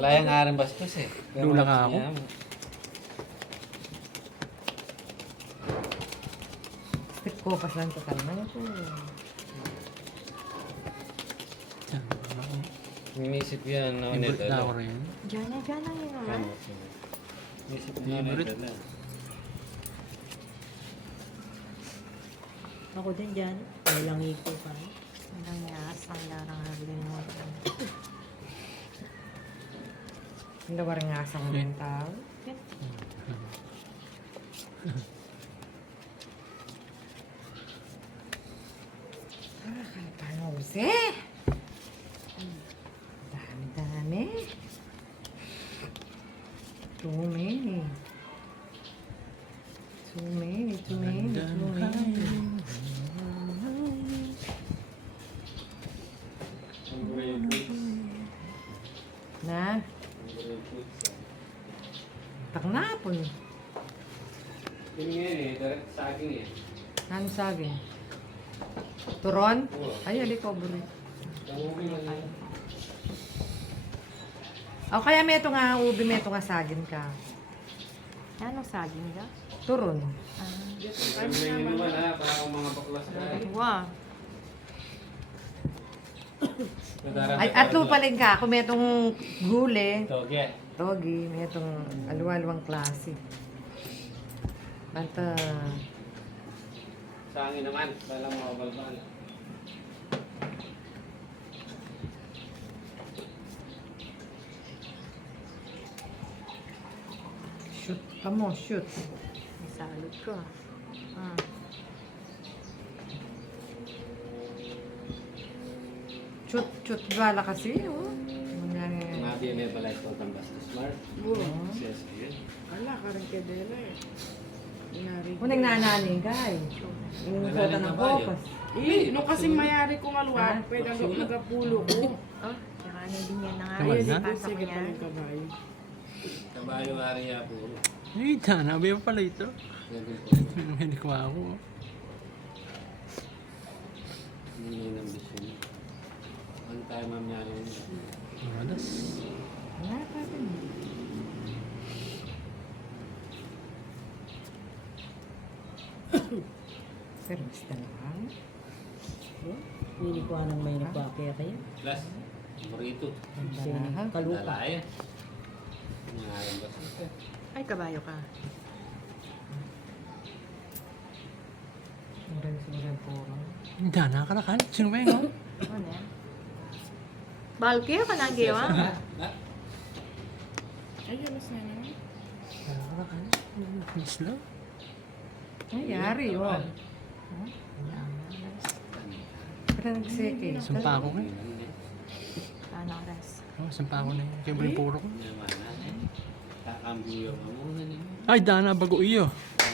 Layang arang bastos eh. Lula nga ako. Stick ko pa lang ito kalma ito. Mimisip yan. Favorite na ako rin. Diyan na yun naman. Mimisip na Favorite. na. Ako din dyan. Walang ito pa. Ang yas, ang larang hagling mo. Hindi ba rin asang mental? Paano usi? Dami-dami. Too many. Too many, too many, too many. Na? Taknapon. Yun nga eh. Direct saging eh. Ano saging? Turon? Oo. Ay, aliko, buri. Tangubi na lang. O kaya may ito nga, ubi, may ito nga saging ka. Anong saging ka? Turon. Ano na yun naman ha. Parang mga baklas ka. Wow. Ay, atlo paling ka. Kung may itong gule, Toge. togi, may itong alwalwang klase. Banta, Sa akin naman. Walang mga balbal. shoot. Kamo, shoot. May salad ko. Shoot, shoot. Bala kasi, oh. Mangyari. Mga DNA pala ito ang bastos. Smart. Yes, yun. Ala, karang kedela eh. Inari. Unang nanani, guy. Inusutan ng kopas. Eh, no kasi mayari kong Ah, alwat, pwede nagapulo ko. Oh, saka na din yan na nga. Naman Ayun, na? dito Pasok sige niya. pa ng kabayo. Kabayo area po. Ay, dana. Abi pa pala ito. Level po. Hindi ko ako. Hindi yung ambisyon. One time ma'am niya yun. Malas. Wala pa rin. Service na lang. Hindi ko anong may nagpapaya kayo. Plus, burrito. Baraha. Kaluka. Lalaya. Mga arang bastos eh. Ay, kabayo ka. Murang sigurang puro. Dana ka na kan. Sino ba yun? Ano yan? Bahal kayo ka na gawa? Ayun, mas nga naman. Dana ka na kan. Isla. Ay, yari, oh. Pero nagseke. Sumpa ako ka. Ano oras? Oh, sumpa ako na yun. Kaya ba yung puro ko? Kakambyo mo. Ay, dana. Bago iyo.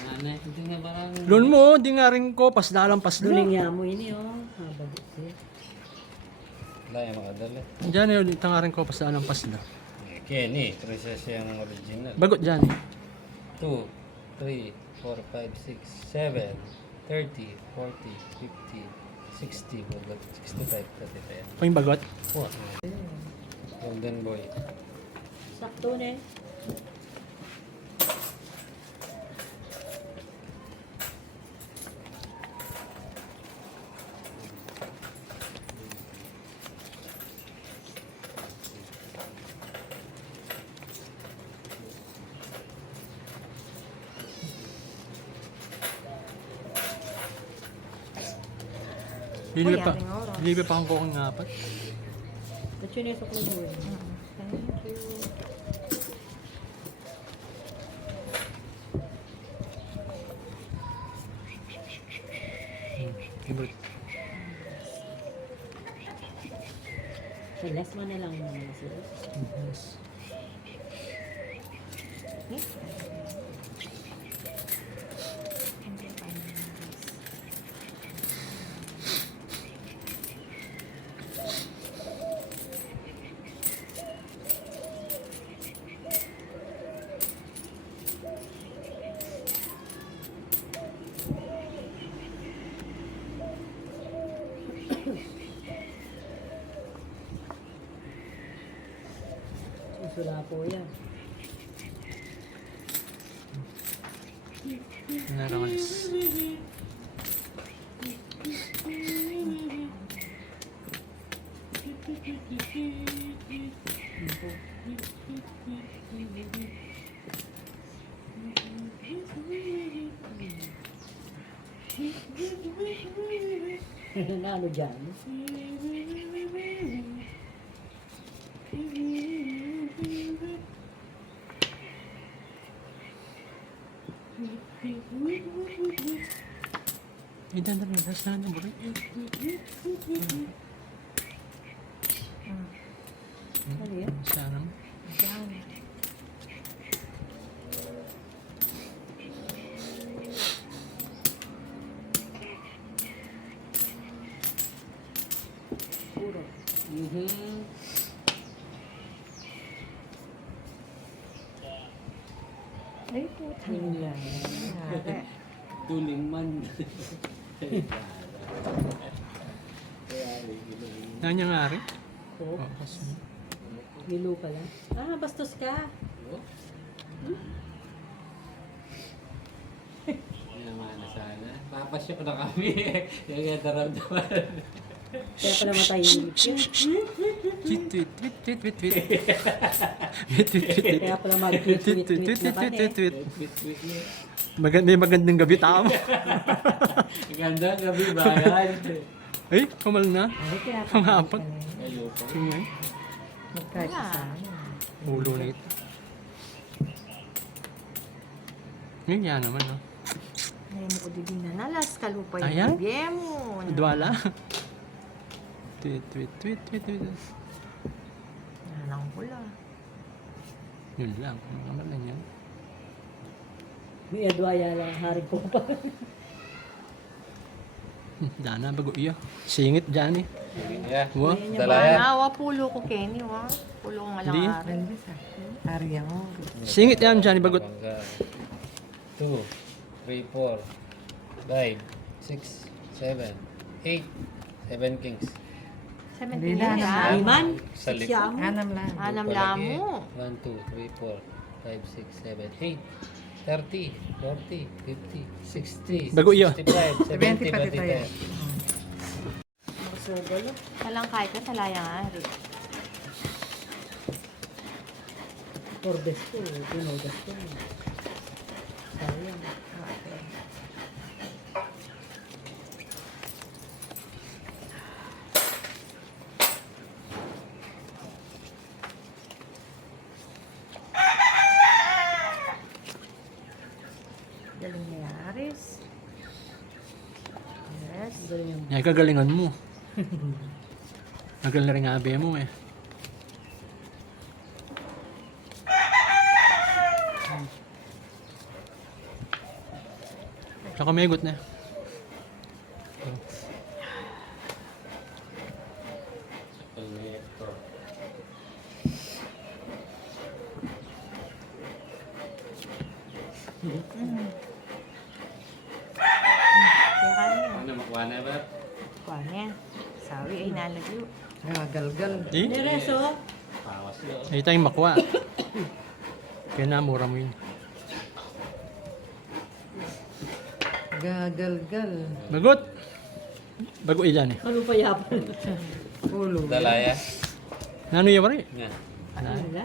Hindi nga parang... Loan mo. Di nga rin ko. Pasdalang Duling niya mo ini oh. Bago siya. Laya makadali. Diyan yun. Ito nga rin ko. Pasdalang pasda. Kenny, princess yung original. Bagot dyan eh. 2, 3, 4, 5, 6, 7, 30, 40, 50, 60, 65, 35. O yung bagot. Wow. Golden boy. Sakto na eh. Lilipa pa. ating oras. Lilipa pa akong kokong ngapat. Ba't yun yung sa kulo? Thank you. Favorite. So, last one na lang naman sila. Yes. Wala po yan. Narangalis. Ano dyan? Eh, dandan na. Saan na, bro? Ano yan? Saan na? Yan. Puro. Mhm. Ay, puta. Yun lang. Yari. Tuling man. Saan niya nga rin? Oo. Oh, kasi. Lilo pala. Ah, bastos ka. Yan naman na sana. Papasyok na kami. Yung nataramdaman. Kaya pala matahimik yun. Tweet, tweet, tweet, tweet, tweet, tweet. Tweet, tweet, tweet, tweet. Kaya pala mag-tweet-tweet na Tweet, tweet, kami. tweet, tweet. Tweet niya. May magandang gabi tao. Ganda gabi bayan. Ay, kumal na. Ay, kaya Pangapag. Kayo po. Tingnan. magkasya sa amin. Ulo na ito. Ngayon yan naman, no? Ngayon mo ko din na nalas kalupay. Ayan? Mo. Dwala. Tweet, tweet, tweet, tweet, tweet. Nanang pula. Yun lang. Kung naman lang yan. May Edwaya lang, hari ko pa. Dana, bago iya. Singit dyan eh. Yeah. Wow. Dalayan. Nawa pulo ko Kenny, wa. Pulo ko Hindi. malangari. Ari ako. Singit yan dyan, bagot. 2, 3, 4, 5, 6, 7, 8, 7 kings. 17 Hindi na, na. Iman, Sa likod. siya. Hanam lang. Anam lamo. 1, 2, 3, 4, 5, 6, 7, 8, 30, 40, 50, 60, Bago iyo. 65, 70, 70 pati tayo. Masugalo. Talang kahit na talayang ari. Forbes ko, pinugas ko. Sayang. Galing ni Aris. Yes. Galing yung Yan, kagalingan mo. Nagal na rin nga abe mo eh. Saka megot na. Kaya kanya. Ano, makuha na ba? Kuha niya. Sawi ay nalagyo. Galgal. Eh? Nereso. Pawas yun. Ay tayong makwa. Kaya namura mo yun. Gagalgal. Bagot! Bago ilan eh. Ano pa yapan? Pulo. Dalaya. Ano yung pare? Nga. Ano nila?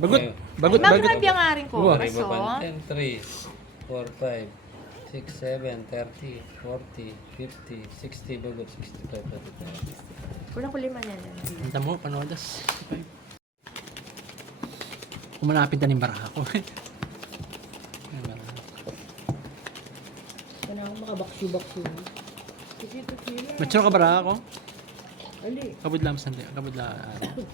Bagot! Bagot! Ay, Bagot! magkakabiyang aring ko. Uwa. Kaso, 10, 3, 4, 5, 6, 7, 30, 40, 50, 60, bagot, 65, 35. kulang ko lima na lang. Ang damo, panodas. Kumanapin ta ng baraha ko. Yung baraha. Kaya ako makabaksu-baksu. Macho ka baraha ko? Ali. Kabudla masandi. Kabudla.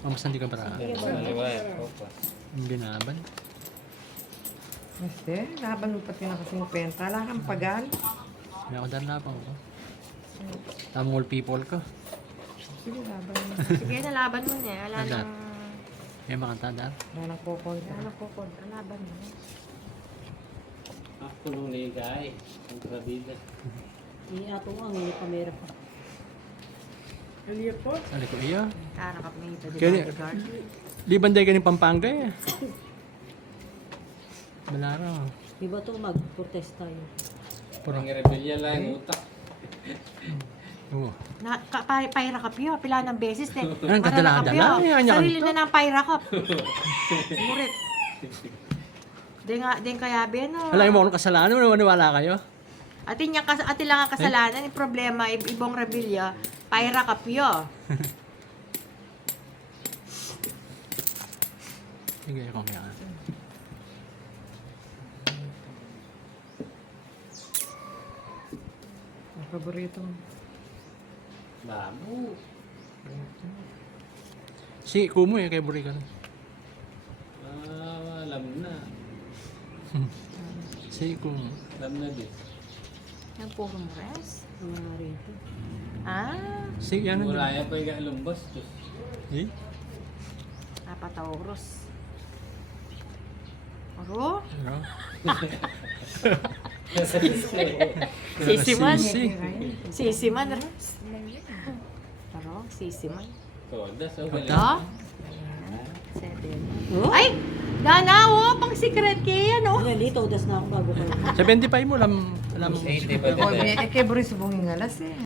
Mamasandi ka baraha. Maliwaya, focus. Yung binaban. Este, laban mo pati na kasing penta. Wala kang pagal. May ako dahil lapang ko. Tamol people ko. Sige, laban mo. Sige, nalaban mo niya. Wala Agad. nang... May makanta dahil. Wala nang kukonta. Wala ko ko. Nalaban mo. Ako nung ligay. Ang trabida. Ato nga, ngayon kamera pa. Aliyo po. Sali ko iya. Karakap ng ito. Kaya- Di ba? Liban day ka ng Pampanga eh. Balara. Di ba ito mag-protest tayo? Pura. Ang rebelya lang yung utak. Oo. Paira ka piyo, pila ng beses eh. Ang kadala-dala, yan yan. Sarili na ng paira ka. Murit. Di kaya ben, no? Alam mo kung kasalanan, maniwala kayo? Atin lang ang kasalanan, yung problema, ibong rebelya, paira ka piyo. Sige, kung yan. Ang paborito mo. Babo. Si Kumo eh, kay Burikan. Alam na. Si Kumo. Alam na din. Ang purong res? Mga rito. Ah, Si yan. Muraya pa yung alumbas. Eh? Apatauros. Oro? Ano? Sisiman. Sisi. Sisiman. Taro, sisiman. Todas. No? 7. Ay! Dana, oh! Pang secret key yan, oh! Yan, dito, udas na ako bago ko. 75 mo, alam mo. 80 ba Oh, din? kay Boris Bunging alas eh.